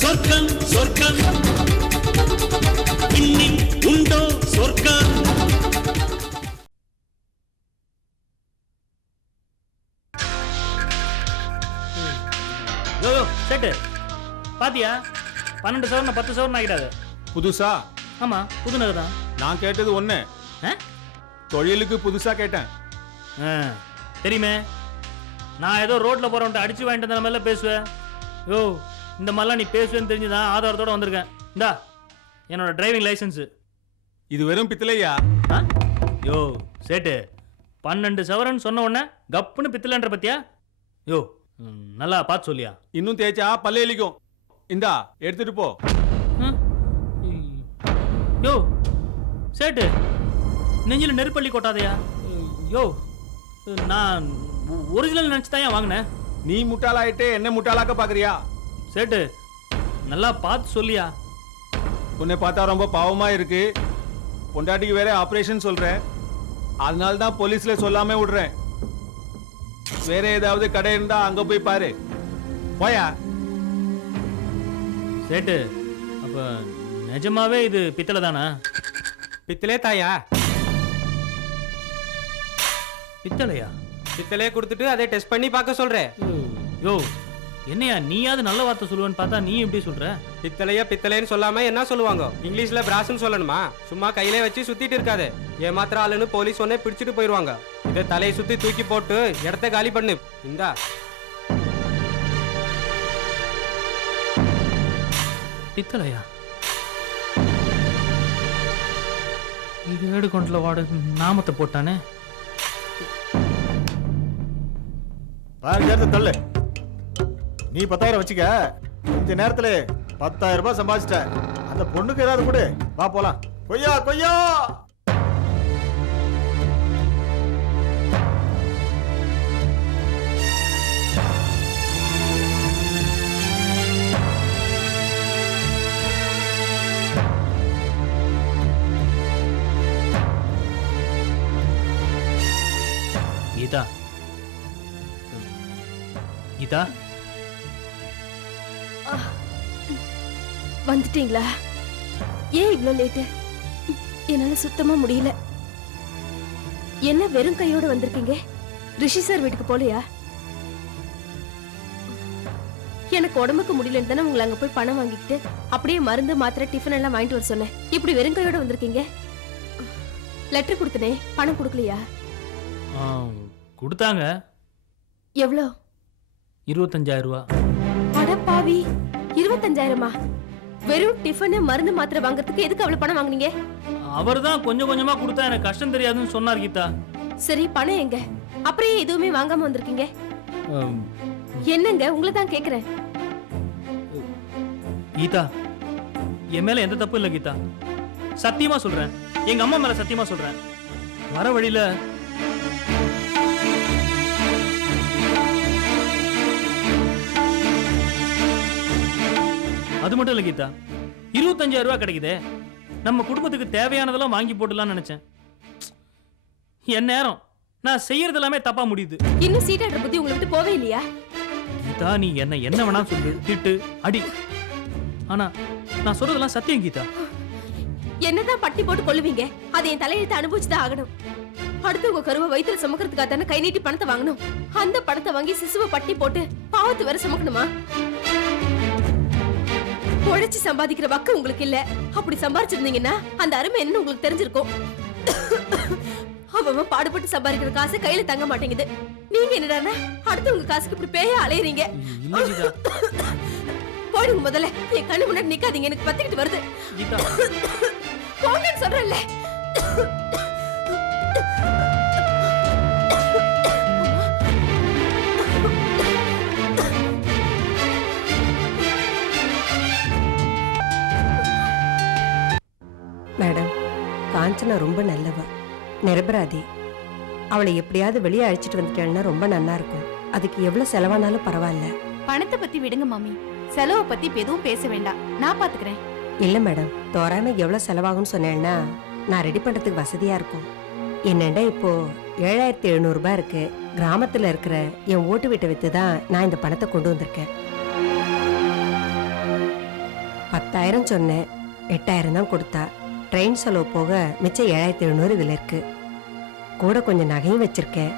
சொர்க்கம் சொர்க்கம் இன்னி உண்டோ சொர்க்கம். சேட்டு பாத்தியா 12 சவரன் 10 சவரன் ஆகிடாது. புதுசா? ஆமா புது நகை தான். நான் கேட்டது ஒண்ணு, தொழிலுக்கு புதுசா கேட்டேன். தெரியுமே, நான் ஏதோ ரோட்ல போறவன்ட்ட அடிச்சு வாங்கிட்டு வந்த மாதிரிலாம் பேசுவேன். யோ இந்த மாதிரிலாம் நீ பேசுவேன்னு தெரிஞ்சுதான் ஆதாரத்தோட வந்திருக்கேன். இந்தா என்னோட டிரைவிங் லைசன்ஸ். இது வெறும் பித்தளையா? யோ சேட்டு 12 சவரன் சொன்ன உடனே கப்புன்னு பித்தளைன்ற பத்தியா? யோ நல்லா பார்த்து சொல்லியா. இன்னும் தேய்ச்சா பல்லேலிக்கும். இந்தா எடுத்துட்டு போ. யோ சேட்டு நெஞ்சில நெருப்பள்ளி கொட்டாதையா? யோ நான் ஒரிஜினல் நினைச்சுதான் வாங்கினேன். நீ முட்டாளாயிட்டே என்ன முட்டாளாக்க பாக்குறியா? சேட்டு நல்லா பார்த்து சொல்லியா. உன்னை பார்த்தா ரொம்ப பாவமா இருக்கு. பொண்டாட்டிக்கு வேற ஆபரேஷன் சொல்றேன், அதனால தான் போலீஸ்ல சொல்லாம விடுறேன். வேற ஏதாவது கடை இருந்தா அங்க போய் பாரு. போயா. சேட்டு அப்ப நிஜமாவே இது பித்தளை தானா? பித்தளே தாயா? பித்தளையா? பித்தளையே கொடுத்துட்டு அதை டெஸ்ட் பண்ணி பார்க்க சொல்றேன். யோ என்னையா நீயாவது நல்ல வார்த்தை சொல்லுவேன்னு பார்த்தா நீ எப்படி சொல்ற? பித்தளையா பித்தளைன்னு சொல்லாம என்ன சொல்லுவாங்க? இங்கிலீஷ்ல பிராஸ்ன்னு சொல்லணுமா? சும்மா கையிலே வச்சு சுத்திட்டு இருக்காது. ஏமாத்திர ஆளுன்னு போலீஸ் ஒன்னே பிடிச்சிட்டு போயிருவாங்க. இதை தலையை சுத்தி தூக்கி போட்டு இடத்த காலி பண்ணு. இந்தா பித்தளையா? இது ஏடு கொண்டுல வாடு நாமத்தை போட்டானே. தள்ளு. நீ 10,000 வச்சுக்க. இந்த நேரத்துல 10,000 ரூபாய் சம்பாதிச்சிட்ட. அந்த பொண்ணுக்கு ஏதாவது கொடு. வா போலாம். கொய்யா கொய்யா. கீதா கீதா வந்துட்டீங்களா? ஏன் இவ்ளோ லேட்டு? என்னால சுத்தமா முடியல. என்ன வெறும் கையோட வந்திருக்கீங்க? ரிஷி சார் வீட்டுக்கு போலையா? எனக்கு உடம்புக்கு முடியலன்னு தானே உங்களை அங்க போய் பணம் வாங்கிக்கிட்டு அப்படியே மருந்து மாத்திரை டிஃபன் எல்லாம் வாங்கிட்டு வர சொன்னேன். இப்படி வெறும் கையோட வந்திருக்கீங்க. லெட்டர் கொடுத்தனே, பணம் கொடுக்கலையா? கொடுத்தாங்க. எவ்வளோ? 25,000 ரூபா. அட பாவி, 25,000மா? வெறும் டிஃபன் மருந்து மாத்திரை வாங்குறதுக்கு எதுக்கு அவ்வளவு பணம் வாங்குனீங்க? அவர் தான் கொஞ்சம் கொஞ்சமா கொடுத்தா எனக்கு கஷ்டம் தெரியாதுன்னு சொன்னார் கீதா. சரி பணம் எங்க? அப்படியே எதுவுமே வாங்காம வந்திருக்கீங்க. என்னங்க உங்களை தான் கேக்குறேன். கீதா என் மேல எந்த தப்பு இல்ல கீதா, சத்தியமா சொல்றேன். எங்க அம்மா மேல சத்தியமா சொல்றேன். வர வழியில அது மட்டும் இல்ல கீதா, 25,000 ரூபாய் கிடைக்குதே, நம்ம குடும்பத்துக்கு தேவையானதெல்லாம் வாங்கி போடலாம்னு நினைச்சேன். என் நேரம் நான் செய்யறது எல்லாமே தப்பா முடியுது. இன்னும் சீட்டாடுற புத்தி உங்களை விட்டு போவே இல்லையா? கீதா நீ என்ன வேணா சொல்லு, திட்டு அடி, ஆனா நான் சொல்றதெல்லாம் சத்தியம் கீதா. என்னதான் பட்டி போட்டு கொள்ளுவீங்க? அதை என் தலையெழுத்து அனுபவிச்சுதான் ஆகணும். அடுத்து உங்க கருவை வயிற்றுல சுமக்கிறதுக்காக தானே கை நீட்டி பணத்தை வாங்கணும். அந்த பணத்தை வாங்கி சிசுவை பட்டி போட்டு பாவத்து வேற சுமக்கணுமா? உழைச்சு சம்பாதிக்கிற வக்கு உங்களுக்கு இல்ல. அப்படி சம்பாதிச்சிருந்தீங்கன்னா அந்த அருமை என்னன்னு உங்களுக்கு தெரிஞ்சிருக்கும். அவன் பாடுபட்டு சம்பாதிக்கிற காசு கையில தங்க மாட்டேங்குது. நீங்க என்னடா அடுத்து உங்க காசுக்கு இப்படி பேய அலையறீங்க? போடுங்க முதல்ல. என் கண்ணு முன்னாடி நிக்காதீங்க, எனக்கு பத்திக்கிட்டு வருது. போங்கன்னு சொல்றேன்ல. மேடம், காஞ்சனா ரொம்ப நல்லவ, நிரபராதி. அவளை எப்படியாவது வெளியே அழைச்சிட்டு வந்துட்டேன்னா ரொம்ப நல்லா இருக்கும். அதுக்கு எவ்வளவு செலவானாலும் பரவாயில்ல. பணத்தை பத்தி விடுங்க மாமி, செலவை பத்தி எதுவும் பேச வேண்டாம், நான் பாத்துக்கிறேன். இல்ல மேடம், தோராம எவ்வளவு செலவாகும்னு சொன்னேன்னா நான் ரெடி பண்றதுக்கு வசதியா இருக்கும். என்னண்டா இப்போ 7700 ரூபாய் இருக்கு. கிராமத்துல இருக்கிற என் ஓட்டு வீட்டை வித்து தான் நான் இந்த பணத்தை கொண்டு வந்திருக்கேன். 10,000 சொன்னேன், 8,000 தான் கொடுத்தா. ட்ரெயின் செலவு போக மிச்சம் 7700 இதுல இருக்கு. கூட கொஞ்சம் நகையும் வச்சிருக்கேன்.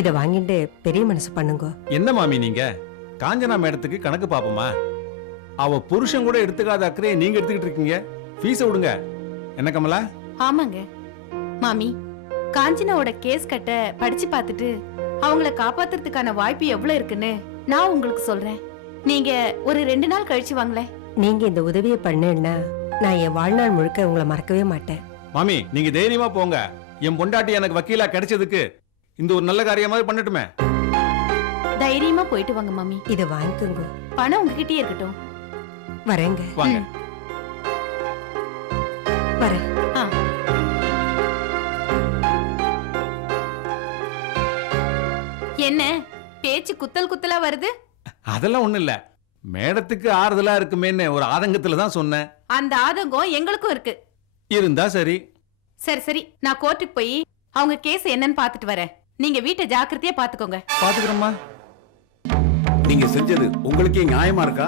இத வாங்கிட்டு பெரிய மனசு பண்ணுங்க. என்ன மாமி நீங்க காஞ்சனா மேடத்துக்கு கணக்கு பாப்போமா? அவ புருஷன் கூட எடுத்துக்காத அக்கறையை நீங்க எடுத்துக்கிட்டு இருக்கீங்க. ஃபீஸை விடுங்க. என்ன கமலா? ஆமாங்க மாமி, காஞ்சனாவோட கேஸ் கட்ட படிச்சு பார்த்துட்டு அவங்கள காப்பாத்துறதுக்கான வாய்ப்பு எவ்வளவு இருக்குன்னு நான் உங்களுக்கு சொல்றேன். நீங்க ஒரு 2 நாள் கழிச்சு வாங்களேன். நீங்க இந்த உதவியை பண்ணேன்னா நான் என் வாழ்நாள் முழுக்க உங்களை மறக்கவே மாட்டேன். மாமி நீங்க தைரியமா போங்க. என் பொண்டாட்டி எனக்கு வக்கீலா கிடைச்சதுக்கு இந்த ஒரு நல்ல காரியமாவது பண்ணட்டுமே. தைரியமா போயிட்டு வாங்க மாமி. இத வாங்கிக்கோங்க. பணம் உங்ககிட்டயே இருக்கட்டும். வரேங்க. வாங்க. வரேன். ஆ. என்ன பேச்சு குத்தல் குத்தலா வருது? அதெல்லாம் ஒண்ணு இல்ல. மேடத்துக்கு ஆறுதலா இருக்குமேன்னு ஒரு ஆதங்கத்துல தான் சொன்னேன். அந்த ஆதங்கம் எங்களுக்கும் இருக்கு. இருந்தா சரி. சரி சரி, நான் கோர்ட்டுக்கு போய் அவங்க கேஸ் என்னன்னு பாத்துட்டு வரேன். நீங்க வீட்டை ஜாக்கிரதையா பாத்துக்கோங்க. பாத்துக்கிறோம்மா. நீங்க செஞ்சது உங்களுக்கே நியாயமா இருக்கா?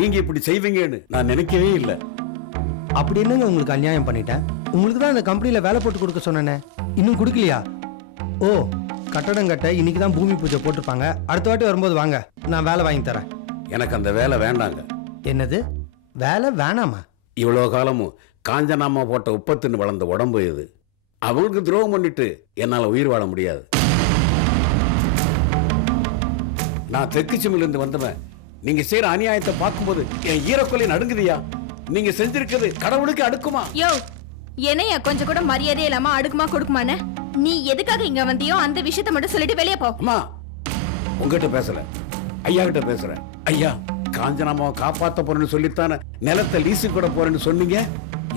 நீங்க இப்படி செய்வீங்கன்னு நான் நினைக்கவே இல்லை. அப்படி என்னங்க உங்களுக்கு அநியாயம் பண்ணிட்டேன்? உங்களுக்கு தான் அந்த கம்பெனில வேலை போட்டு கொடுக்க சொன்னேனே, இன்னும் கொடுக்கலையா? ஓ, கட்டடம் கட்ட இன்னைக்கு தான் பூமி பூஜை போட்டிருப்பாங்க. அடுத்த வாட்டி வரும்போது வாங்க, நான் வேலை வாங்கி தரேன். எனக்கு அந்த வேலை வேண்டாங்க. என்னது வேலை வேணாமா? இவ்வளோ காலமும் காஞ்சனாமா போட்ட உப்பத்துன்னு வளர்ந்த உடம்பு இது. அவங்களுக்கு துரோகம் பண்ணிட்டு என்னால உயிர் வாழ முடியாது. நான் தெற்கு சிமிலிருந்து வந்தவன். நீங்க செய்யற அநியாயத்தை பார்க்கும்போது என் ஈரக்கொலை நடுங்குதியா? நீங்க செஞ்சிருக்கிறது கடவுளுக்கு அடுக்குமா? யோ, என்னையா கொஞ்சம் கூட மரியாதை இல்லாம அடுக்குமா கொடுக்குமானே? நீ எதுக்காக இங்க வந்தியோ அந்த விஷயத்தை மட்டும் சொல்லிட்டு வெளியே போ. அம்மா, உங்ககிட்ட பேசல, ஐயா கிட்ட பேசுறேன். ஐயா, காஞ்சனாமாவை காப்பாத்த போறேன்னு சொல்லித்தானே நிலத்தை லீஸு கூட போறேன்னு சொன்னீங்க.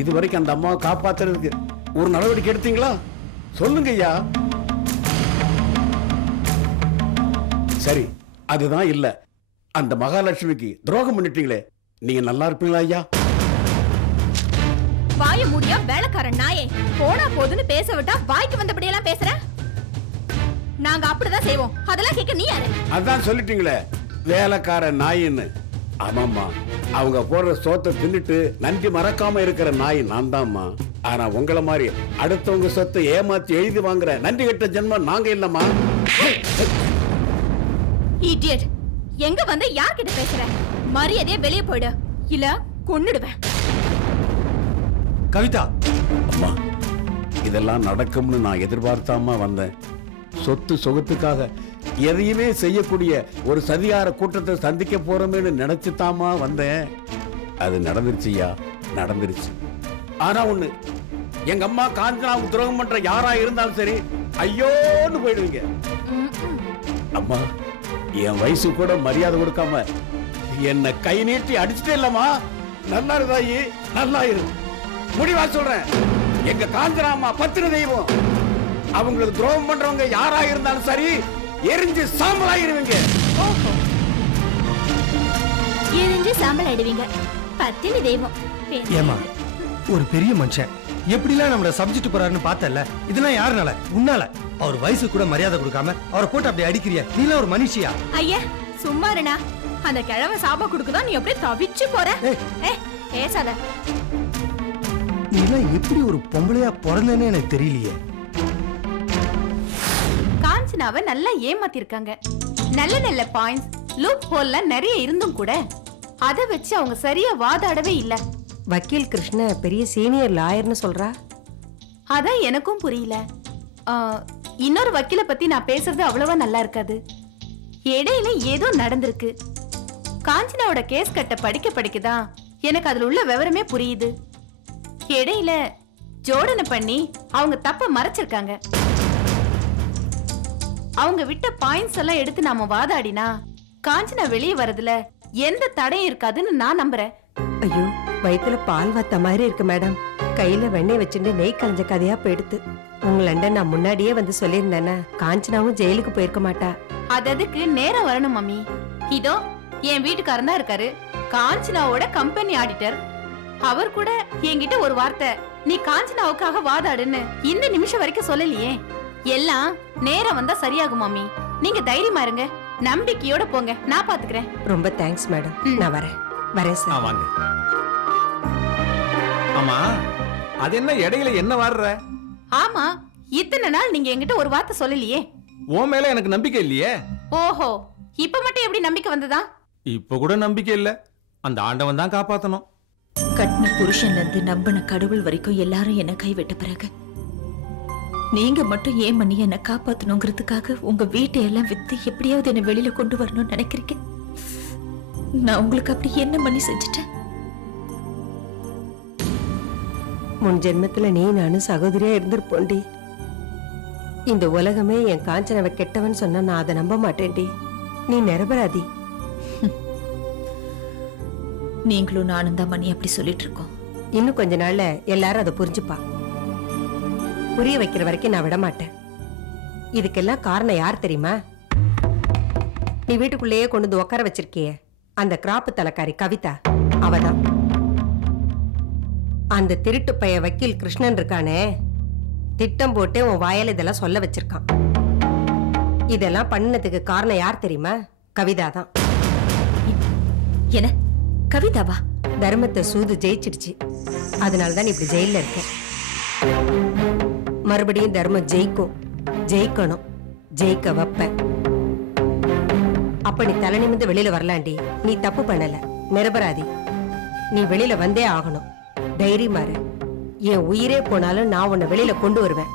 இது வரைக்கும் அந்த அம்மாவை காப்பாத்துறதுக்கு ஒரு நடவடிக்கை எடுத்தீங்களா? சொல்லுங்க ஐயா. சரி, அதுதான் இல்ல. அந்த மகாலட்சுமிக்கு துரோகம் பண்ணிட்டீங்களே, நீங்க நல்லா இருப்பீங்களா ஐயா? வாய மூடியா வேலைக்காரன் நாயே. போனா போதுன்னு பேச விட்டா வாய்க்கு வந்தபடியெல்லாம் பேசுற. நாங்க அப்படிதான் செய்வோம். அதெல்லாம் கேட்க நீ யாரு? அதான் சொல்லிட்டீங்களே வேலைக்கார நாயின்னு. ஆமாம்மா, அவங்க போடுற சோத்தை தின்னுட்டு நன்றி மறக்காம இருக்கிற நாய் நான் தான்மா. ஆனா உங்களை மாதிரி அடுத்தவங்க சொத்தை ஏமாத்தி எழுதி வாங்குற நன்றி கெட்ட ஜென்மம் நாங்க இல்லம்மா. இடியட், எங்க வந்து யார்கிட்ட பேசுற? மரியாதையா வெளியே போயிடு, இல்ல கொன்னுடுவேன். கவிதா, அம்மா, இதெல்லாம் நடக்கும்னு நான் எதிர்பார்த்தாம வந்தேன். சொத்து சொகத்துக்காக எதையுமே செய்யக்கூடிய ஒரு சதிகார கூட்டத்தை சந்திக்க போறோமேன்னு நினைச்சுதாமா வந்தேன். அது நடந்துருச்சுயா, நடந்துருச்சு. ஆனா ஒண்ணு, எங்க அம்மா காஞ்சனாவுக்கு துரோகம் பண்ற யாரா இருந்தாலும் சரி ஐயோன்னு போயிடுவீங்க. அம்மா, என் வயசு கூட மரியாதை கொடுக்காம என்ன கை நீட்டி அடிச்சுட்டே இல்லம்மா. நல்லா இருந்தாயி, நல்லா இரு. முடிவா சொல்றேன், எங்க காஞ்சனாமா பத்திர தெய்வம். அவங்களுக்கு துரோகம் பண்றவங்க யாரா இருந்தாலும் சரி எரிஞ்சு சாம்பலாயிருவீங்க. எரிஞ்சு சாம்பல் ஆயிடுவீங்க. பத்தினி தெய்வம். ஏமா, ஒரு பெரிய மனுஷன் எப்படிலாம் நம்மள சப்ஜெக்ட் போறாருன்னு பார்த்தல. இதெல்லாம் யாருனால? உன்னால. அவர் வயசு கூட மரியாதை கொடுக்காம அவரை போட்டு அப்படி அடிக்கிறிய, நீலாம் ஒரு மனுஷியா? ஐயா சும்மா இருடா. அந்த கிழவ சாப குடுக்குதான் நீ அப்படியே தவிச்சு போற. பேசாத. நீலாம் எப்படி ஒரு பொம்பளையா பிறந்தேன்னு எனக்கு தெரியலையே. காஞ்சனாவை நல்லா ஏமாத்திருக்காங்க. நல்ல நல்ல பாயிண்ட்ஸ் லூப் ஹோல்ல நிறைய இருந்தும் கூட அதை வச்சு அவங்க சரியா வாதாடவே இல்ல. வக்கீல் கிருஷ்ண பெரிய சீனியர் லாயர்னு சொல்றா. அதான் எனக்கும் புரியல. இன்னொரு வக்கீல பத்தி நான் பேசுறது அவ்வளவா நல்லா இருக்காது. இடையில ஏதோ நடந்திருக்கு. காஞ்சனாவோட கேஸ் கட்ட படிக்க படிக்கதான் எனக்கு அதுல உள்ள விவரமே புரியுது. இடையில ஜோடனை பண்ணி அவங்க தப்ப மறைச்சிருக்காங்க. அவங்க விட்ட பாயிண்ட்ஸ் எல்லாம் எடுத்து நாம வாதாடினா காஞ்சனா வெளியே வரதுல எந்த தடையும் இருக்காதுன்னு நான் நம்புறேன். ஐயோ, வயித்துல பால் வாத்த மாதிரி இருக்கு மேடம். கையில வெண்ணெய் வச்சுட்டு நெய் கலைஞ்ச கதையா போயிடுத்து. உங்களண்ட நான் முன்னாடியே வந்து சொல்லியிருந்தேன்னா காஞ்சனாவும் ஜெயிலுக்கு போயிருக்க மாட்டா. அதுக்கு நேரம் வரணும் மம்மி. இதோ என் வீட்டுக்காரன் தான் இருக்காரு, காஞ்சனாவோட கம்பெனி ஆடிட்டர். அவர் கூட என்கிட்ட ஒரு வார்த்தை நீ காஞ்சனாவுக்காக வாதாடுன்னு இந்த நிமிஷம் வரைக்கும் சொல்லலையே. எல்லாம் நேரம் வந்தா சரியாகும் மாமி. நீங்க தைரியமா இருங்க, நம்பிக்கையோட போங்க, நான் பாத்துக்கிறேன். ரொம்ப தேங்க்ஸ் மேடம். நான் வரேன் சார். வாங்க. ஆமா, அது என்ன இடையில என்ன வர்ற? ஆமா, இத்தனை நாள் நீங்க என்கிட்ட ஒரு வார்த்தை சொல்லலையே. உன் மேல எனக்கு நம்பிக்கை இல்லையே. ஓஹோ, இப்ப மட்டும் எப்படி நம்பிக்கை வந்ததா? இப்ப கூட நம்பிக்கை இல்ல. அந்த ஆண்டவன் தான் காப்பாத்தணும். கட்டின புருஷன்ல இருந்து நம்பின கடவுள் வரைக்கும் எல்லாரும் என்ன கைவிட்ட பிறகு நீங்க மட்டும் ஏன் பண்ணி என்ன காப்பாத்தணுங்கிறதுக்காக உங்க வீட்டையெல்லாம் வித்து எப்படியாவது என்ன வெளியில கொண்டு வரணும்னு நினைக்கிறீங்க. நான் உங்களுக்கு அப்படி என்ன பண்ணி செஞ்சுட்டேன்? முன் ஜென்மத்துல நீ நானும் சகோதரியா இருந்திருப்போண்டி. இந்த உலகமே என் காஞ்சனவை கெட்டவன் சொன்னா நான் அதை நம்ப மாட்டேன்டி. நீ நிரபராதி. நீங்களும் நானும் தான் மணி அப்படி சொல்லிட்டு இருக்கோம். இன்னும் கொஞ்ச நாள்ல எல்லாரும் அதை புரிஞ்சுப்பா. புரிய வைக்கிற வரைக்கும் நான் விட மாட்டேன். இதுக்கெல்லாம் காரணம் யார் தெரியுமா? நீ வீட்டுக்குள்ளேயே கொண்டு வந்து உட்கார வச்சிருக்கியே அந்த கிராப்பு தலைக்காரி கவிதா, அவதான். அந்த திருட்டு பைய வக்கீல் கிருஷ்ணன் இருக்கானே, திட்டம் போட்டு உன் வாயால இதெல்லாம் சொல்ல வச்சிருக்கான். இதெல்லாம் பண்ணதுக்கு காரணம் யார் தெரியுமா? கவிதா தான். என்ன கவிதாவா? தர்மத்தை சூது ஜெயிச்சிடுச்சு. அதனாலதான் இப்படி ஜெயில இருக்க. மறுபடியும் தர்மம் ஜெயிக்கும், ஜெயிக்கணும், ஜெயிக்க வைப்பேன். அப்ப நீ தலை நிமிந்து வெளியில வரலாண்டி. நீ தப்பு பண்ணல, நிரபராதி. நீ வெளியில வந்தே ஆகணும். தைரியமா இரு. என் உயிரே போனாலும் நான் உன்னை வெளியில கொண்டு வருவேன்.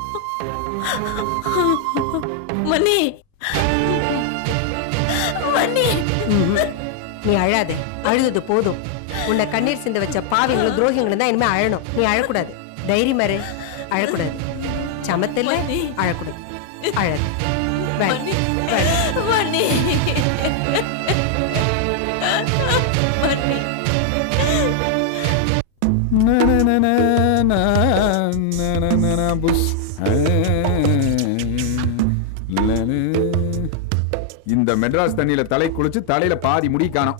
மணி, மணி. நீ அழாத. அழுது போதும். உன்னை கண்ணீர் சிந்த வச்ச பாவிங்களும் துரோகிங்களும் தான் இனிமே அழணும். நீ அழக்கூடாது. தைரியமா இரு. அழக்கூடாது. சமத்துல அழக்கூடாது. அழகு இந்த மெட்ராஸ் தண்ணியில தலை குளிச்சு தலையில பாதி முடி காணோம்.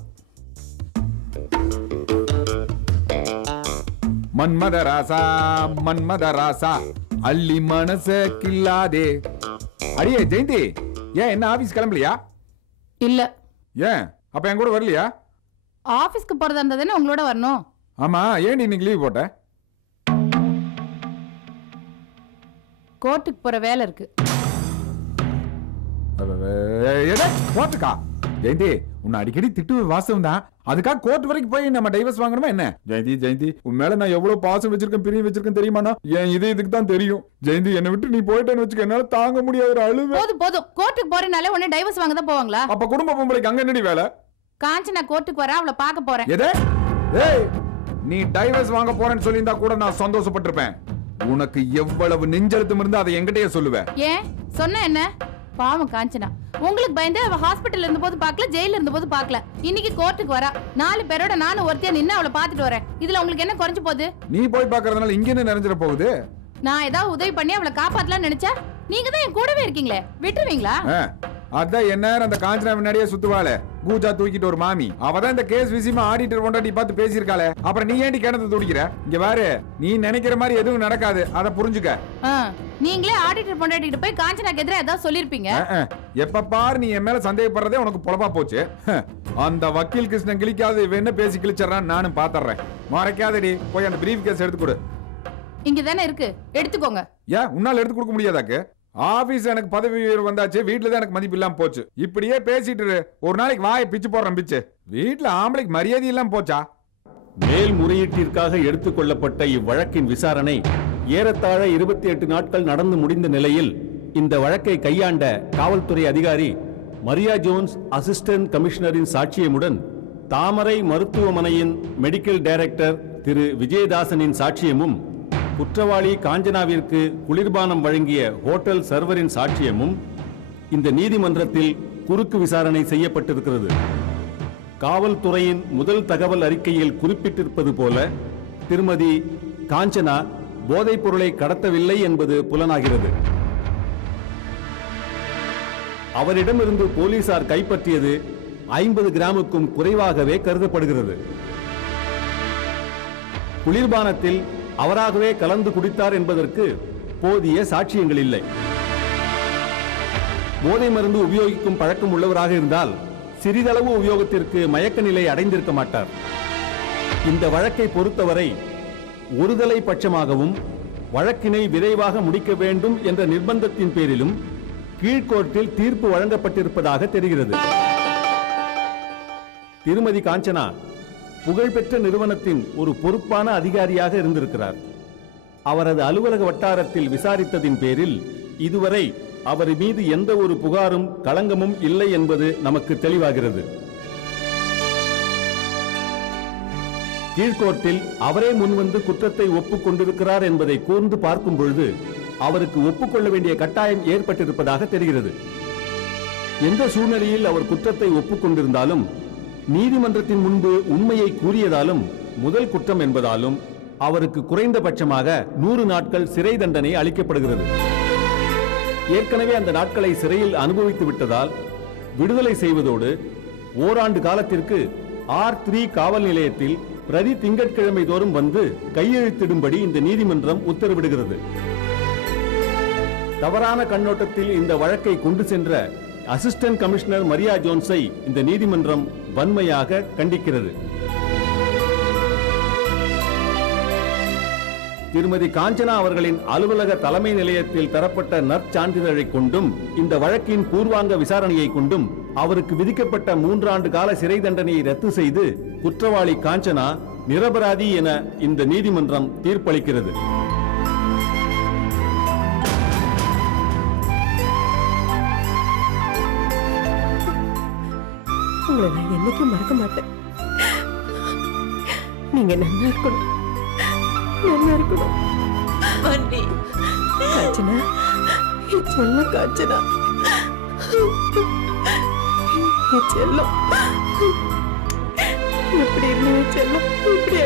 மன்மத ராசா மன்மத ராசா அள்ளி மனச கில்லாதே. அடியே ஜெயந்தி, ஏன் என்ன ஆபீஸ் கிளம்பலையா? இல்ல. ஏன் அப்ப என் கூட வரலையா? ஆபீஸ்க்கு போறதா இருந்ததுன்னு உங்களோட வரணும். ஆமா, ஏன் இன்னைக்கு லீவ் போட்ட? கோர்ட்டுக்கு போற வேலை இருக்கு. கோர்ட்டுக்கா? ஜெயந்தி, உன்னை அடிக்கடி திட்டு வாஸ்தவம் தான். அதுக்காக கோர்ட் வரைக்கும் போய் நம்ம டைவர்ஸ் வாங்கணுமா என்ன? ஜெயந்தி ஜெயந்தி, உன் மேல நான் எவ்வளவு பாசம் வச்சிருக்கேன், பிரியம் வச்சிருக்கேன் தெரியுமா? என் இதுக்கு தான் தெரியும். ஜெயந்தி, என்னை விட்டு நீ போயிட்டேன்னு வச்சுக்க, என்னால தாங்க முடியாத அழுவே. போதும் போதும், கோர்ட்டுக்கு போறனால உடனே டைவர்ஸ் வாங்க தான் போவாங்களா? அப்ப குடும்ப பொம்பளைக்கு அங்க என்னடி வேலை? காஞ்சனா கோர்ட்டுக்கு வர, அவளை பார்க்க போறேன். எதே? ஏய், நீ டைவர்ஸ் வாங்க போறேன்னு சொல்லியிருந்தா கூட நான் சந்தோஷப்பட்டிருப்பேன். உனக்கு எவ்வளவு நெஞ்செழுத்தம் இருந்தா அதை என்கிட்டயே சொல்லுவேன். ஏன் சொன்ன என்ன? பாவம் காஞ்சனா, உங்களுக்கு பயந்து அவ ஹாஸ்பிட்டல் இருந்த போது பார்க்கல, ஜெயில இருந்த போது பார்க்கல. இன்னைக்கு கோர்ட்டுக்கு வரா. 4 பேரோட நானும் ஒருத்தியா நின்னு அவளை பாத்துட்டு வரேன். இதுல உங்களுக்கு என்ன குறைஞ்சு போகுது? நீ போய் பாக்குறதுனால இங்க என்ன நிறைஞ்சிட போகுது? நான் ஏதாவது உதவி பண்ணி அவளை காப்பாத்தலாம்னு நினைச்சா நீங்க தான் என் கூடவே இருக்கீங்களே, விட்டுருவீங்களா? அதான் என்ன அந்த காஞ்சனா முன்னாடியே சுத்துவாளே கூஜா தூக்கிட்டு ஒரு மாமி, அவதான் இந்த கேஸ் விஷயமா ஆடிட்டர் பொண்டாட்டி பார்த்து பேசியிருக்காளே. அப்புறம் நீ ஏன்டி கிணத்து துடிக்கிற? இங்க பாரு, நீ நினைக்கிற மாதிரி எதுவும் நடக்காது, அதை புரிஞ்சுக்க. நீங்களே ஆடிட்டர் பொண்டாட்டிட்டு போய் காஞ்சனாக்கு எதிராக ஏதாவது சொல்லிருப்பீங்க. எப்ப பாரு நீ என் மேல சந்தேகப்படுறதே உனக்கு பொழப்பா போச்சு. அந்த வக்கீல் கிருஷ்ணன் கிழிக்காத இவ என்ன பேசி கிழிச்சறான் நானும் பாத்துறேன். மறைக்காதடி, போய் அந்த பிரீஃப் கேஸ் எடுத்து கொடு. இங்க தானே இருக்கு, எடுத்துக்கோங்க. ஏன் உன்னால எடுத்து கொடுக்க முடியாதாக்கு? ஆபீஸ் எனக்கு பதவி உயர்வு வந்தாச்சு, வீட்டுல தான் எனக்கு மதிப்பு இல்லாம போச்சு. இப்படியே பேசிட்டு ஒரு நாளைக்கு வாயை பிச்சு போடுறேன் பிச்சு. வீட்டுல ஆம்பளைக்கு மரியாதை இல்லாம போச்சா? மேல்முறையீட்டிற்காக எடுத்துக்கொள்ளப்பட்ட இவ்வழக்கின் விசாரணை ஏறத்தாழ 28 நாட்கள் நடந்து முடிந்த நிலையில் இந்த வழக்கை கையாண்ட காவல்துறை அதிகாரி மரியா ஜோன்ஸ் அசிஸ்டன்ட் கமிஷனரின் சாட்சியமுடன் தாமரை மருத்துவமனையின் மெடிக்கல் டைரக்டர் திரு விஜயதாசனின் சாட்சியமும் குற்றவாளி காஞ்சனாவிற்கு குளிர்பானம் வழங்கிய ஹோட்டல் சர்வரின் சாட்சியமும் இந்த நீதிமன்றத்தில் குறுக்கு விசாரணை செய்யப்பட்டிருக்கிறது. காவல்துறையின் முதல் தகவல் அறிக்கையில் குறிப்பிட்டிருப்பது போல திருமதி காஞ்சனா போதைப் பொருளை கடத்தவில்லை என்பது புலனாகிறது. அவரிடமிருந்து போலீசார் கைப்பற்றியது 50 கிராமுக்கும் குறைவாகவே கருதப்படுகிறது. குளிர்பானத்தில் அவராகவே கலந்து குடித்தார் என்பதற்கு போதிய சாட்சியங்கள் இல்லை. போதை மருந்து உபயோகிக்கும் பழக்கம் உள்ளவராக இருந்தால் சிறிதளவு உபயோகத்திற்கு மயக்க நிலை அடைந்திருக்க மாட்டார். இந்த வழக்கை பொறுத்தவரை ஒருதலை பட்சமாகவும் வழக்கினை விரைவாக முடிக்க வேண்டும் என்ற நிர்பந்தத்தின் பேரிலும் கீழ்கோர்ட்டில் தீர்ப்பு வழங்கப்பட்டிருப்பதாக தெரிகிறது. திருமதி காஞ்சனா புகழ்பெற்ற நிறுவனத்தின் ஒரு பொறுப்பான அதிகாரியாக இருந்திருக்கிறார். அவரது அலுவலக வட்டாரத்தில் விசாரித்ததின் பேரில் இதுவரை அவர் மீது எந்த ஒரு புகாரும் களங்கமும் இல்லை என்பது நமக்கு தெளிவாகிறது. கீழ்கோர்ட்டில் அவரே முன்வந்து குற்றத்தை ஒப்புக்கொண்டிருக்கிறார் என்பதை கூர்ந்து பார்க்கும் பொழுது அவருக்கு ஒப்புக்கொள்ள வேண்டிய கட்டாயம் ஏற்பட்டிருப்பதாக தெரிகிறது. எந்த சூழ்நிலையில் அவர் குற்றத்தை ஒப்புக்கொண்டிருந்தாலும் நீதிமன்றத்தின் முன்பு உண்மையை கூறியதாலும் முதல் குற்றம் என்பதாலும் அவருக்கு குறைந்தபட்சமாக 100 நாட்கள் சிறை தண்டனை அளிக்கப்படுகிறது. ஏற்கனவே அந்த நாட்களை சிறையில் அனுபவித்து விட்டதால் விடுதலை செய்வதோடு ஓராண்டு காலத்திற்கு R3 காவல் நிலையத்தில் பிரதி திங்கட்கிழமை தோறும் வந்து கையெழுத்திடும்படி இந்த நீதிமன்றம் உத்தரவிடுகிறது. தவறான கண்ணோட்டத்தில் இந்த வழக்கை கொண்டு சென்ற அசிஸ்டன்ட் கமிஷனர் மரியா ஜோன்ஸை இந்த நீதிமன்றம் வன்மையாக கண்டிக்கிறது. திருமதி காஞ்சனா அவர்களின் அலுவலக தலைமை நிலையத்தில் பெறப்பட்ட நற்சான்றிதழை கொண்டும் இந்த வழக்கின் பூர்வாங்க விசாரணையை கொண்டும் அவருக்கு விதிக்கப்பட்ட 3 ஆண்டு கால சிறை தண்டனையை ரத்து செய்து குற்றவாளி காஞ்சனா நிரபராதி என இந்த நீதிமன்றம் தீர்ப்பளிக்கிறது. உங்களை நான் என்னைக்கும் மறக்க மாட்டேன். நீங்க நல்லா இருக்கணும், நல்லா இருக்கணும். காஞ்சனா, சொல்ல காஞ்சனா, செல்லம் எப்படி இருந்தீங்க? செல்லம் இப்படி